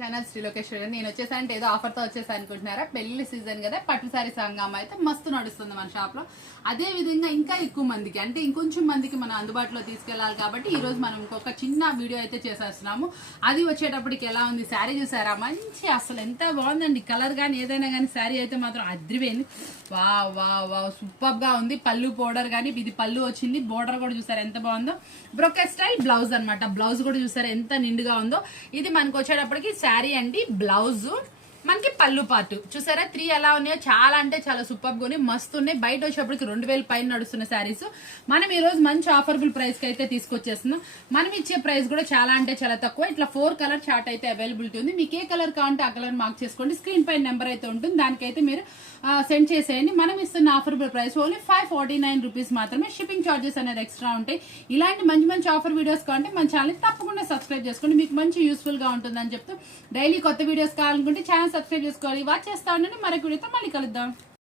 Channel Shri Lokeshwari గారు. నేను వచ్చేసానంటే ఏదో ఆఫర్తో వచ్చేసా అనుకుంటున్నారా? పెళ్లి సీజన్ కదా, పట్టు సారీ సంగమ అయితే మస్తు నడుస్తుంది మన షాప్లో. అదే విధంగా ఇంకా ఎక్కువ మందికి అంటే ఇంకొంచెం మందికి మనం అందుబాటులో తీసుకెళ్లాలి కాబట్టి ఈ రోజు మనం ఇంకొక చిన్న వీడియో అయితే చేసేస్తున్నాము. అది వచ్చేటప్పటికి ఎలా ఉంది శారీ చూసారా? మంచి అసలు ఎంత బాగుందండి కలర్ కానీ ఏదైనా కానీ శారీ అయితే మాత్రం అద్రిపోయింది. వా వా వా సూపర్ గా ఉంది. పళ్ళు బోర్డర్ కానీ ఇది పళ్ళు వచ్చింది, బోర్డర్ కూడా చూసారా ఎంత బాగుందో. బ్రోకెట్ స్టైల్ బ్లౌజ్ అనమాట. బ్లౌజ్ కూడా చూసారా ఎంత నిండుగా ఉందో. ఇది మనకు వచ్చేటప్పటికి శారీ అండి, బ్లౌజ్ మనకి పళ్ళు పాటు చూసారా 3 ఎలా ఉన్నాయో చాలా అంటే చాలా సూపర్ గా ఉన్నాయి, మస్తు ఉన్నాయి. బయట వచ్చేప్పటికి 2000 పైన నడుస్తున్న శారీస్ మనం ఈ రోజు మంచి ఆఫర్బుల్ ప్రైస్ కి అయితే తీసుకొచ్చేస్తున్నాం. మనం ఇచ్చే ప్రైస్ కూడా చాలా అంటే చాలా తక్కువ. ఇట్లా 4 కలర్ చార్ట్ అయితే అవైలబిలిటీ ఉంది. మీకు ఏ కలర్ కావాలంటే ఆ కలర్ మార్క్ చేసుకోండి. స్క్రీన్ పైన నెంబర్ అయితే ఉంటుంది, దానికైతే మీరు సెండ్ చేసేయండి. మనం ఇస్తున్న ఆఫర్బుల్ ప్రైస్ ఓన్లీ 549 రూపీస్ మాత్రమే. షిప్పింగ్ చార్జెస్ అనేది ఎక్స్ట్రా ఉంటాయి. ఇలాంటి మంచి మంచి ఆఫర్ వీడియోస్ కావాలంటే మన ఛానల్ తప్పకుండా సబ్స్క్రైబ్ చేసుకోండి, మీకు మంచి యూస్ఫుల్ గా ఉంటుందని చెప్తూ డైలీ కొత్త వీడియోస్ కావాలనుకుంటే ఛానల్ సబ్స్క్రైబ్ చేసుకోవాలి. వాచ్ చేస్తా ఉండండి. మరొక వీడియోతో మళ్ళీ కలుద్దాం.